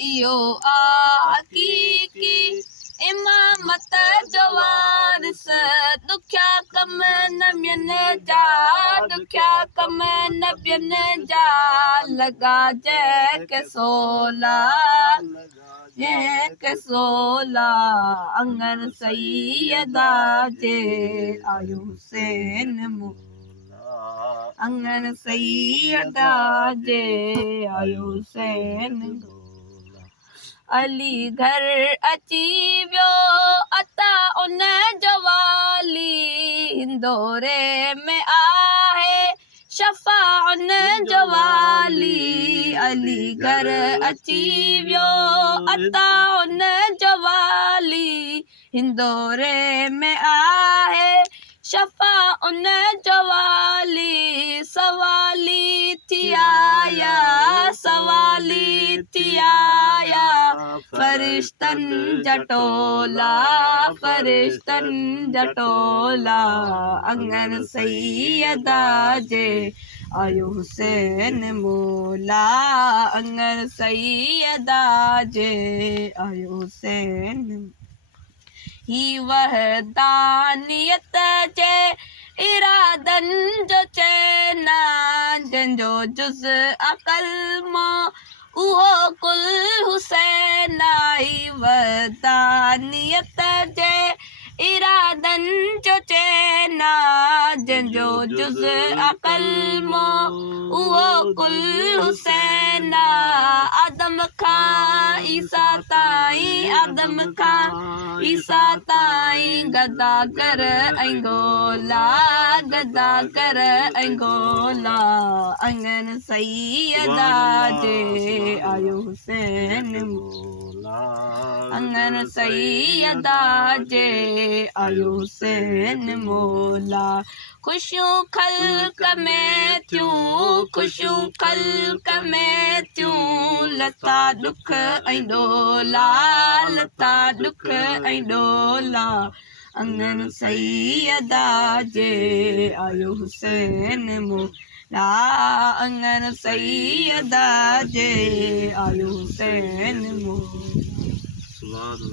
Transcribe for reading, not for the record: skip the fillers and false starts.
इहो हक़ीक़ी इमामत जो वारिस ॾुखिया कम नबियनि जा ॾुखिया कम नबियनि जा लॻा जंहिंखे सोला जंहिंखे सोला अंगन सैयदा जे आयो हुसैन अंगन सैयदा जे आयो हुसैन अली घर अची वियो अता उन जो वाली हिंदोरे में आहे शफ़ा उन जो वाली अली घर अची वियो अता उन जो वाली हिंदोरे में आहे शफ़ा उन जो वाली सवाली थी आया फरिश्तनि जटोला अंगन सैयदा जे आयो हुसैन मौला अंगन सैयदा जे आयो हुसैन ही वहदानियत जे इरादनि जो चैना जंहिंजो जुज़ अक़ल मां उहो कुल हुसैन आई वहदानियत जे इरादनि जो चैना जंहिंजो जुज़ अक़ल मां उहो कुल हुसैन आदम खां ईसा ताईं गदागर ऐं गोला अंगन सैयदा जे आयो हुसैन अंगन सैयदा जे आयो हुसैन मौला खुशियूं ख़ल्क़ में थियूं लता ॾुख ऐं ॾोला अंगन सैयदा जे आयो हुसैन मौला अंगन सैयदा जे आयो हुसैन मौला